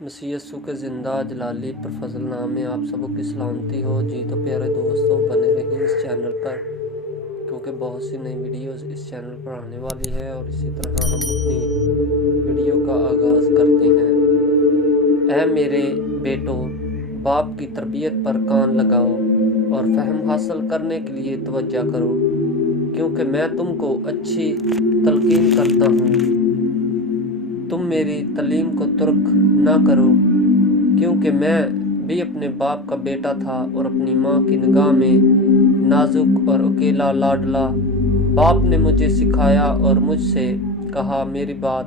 مسیح یسوع کے زندہ جلالی پر فضل نام میں آپ سبوں کی سلامتی ہو جی۔ تو پیارے دوستوں، بنے رہیں اس چینل پر، کیونکہ بہت سی نئی ویڈیوز اس چینل پر آنے والی ہے، اور اسی طرح ہم اپنی ویڈیو کا آغاز کرتے ہیں۔ اے میرے بیٹو، باپ کی تربیت پر کان لگاؤ اور فہم حاصل کرنے کے لیے توجہ کرو، کیونکہ میں تم کو اچھی تلقین کرتا ہوں۔ تم میری تعلیم کو ترک نہ کرو، کیونکہ میں بھی اپنے باپ کا بیٹا تھا اور اپنی ماں کی نگاہ میں نازک اور اکیلا لاڈلا۔ باپ نے مجھے سکھایا اور مجھ سے کہا، میری بات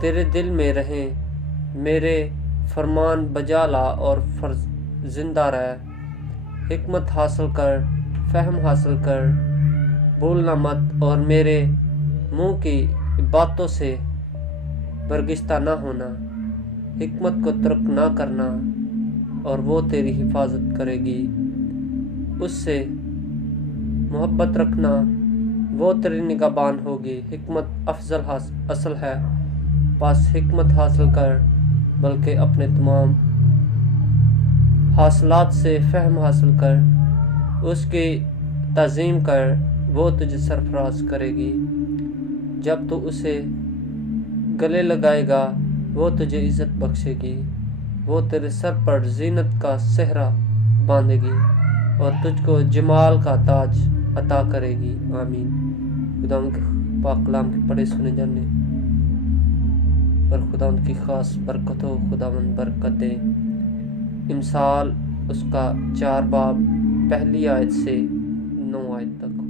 تیرے دل میں رہیں، میرے فرمان بجا لا اور زندہ رہ۔ حکمت حاصل کر، فہم حاصل کر، بھولنا مت اور میرے منہ کی باتوں سے برگشتہ نہ ہونا۔ حکمت کو ترک نہ کرنا اور وہ تیری حفاظت کرے گی۔ اس سے محبت رکھنا، وہ تیری نگہبان ہوگی۔ حکمت افضل اصل ہے، بس حکمت حاصل کر، بلکہ اپنے تمام حاصلات سے فہم حاصل کر۔ اس کی تعظیم کر، وہ تجھے سرفراز کرے گی۔ جب تو اسے گلے لگائے گا، وہ تجھے عزت بخشے گی۔ وہ تیرے سر پر زینت کا سہرا باندھے گی اور تجھ کو جمال کا تاج عطا کرے گی۔ آمین۔ خداوند کے پاک کلام کے پڑھے سنے جانے پر خداوند کی خاص برکت ہو۔ خداوند برکت دے۔ امثال اس کا 4 باب 1 آیت سے 9 آیت تک۔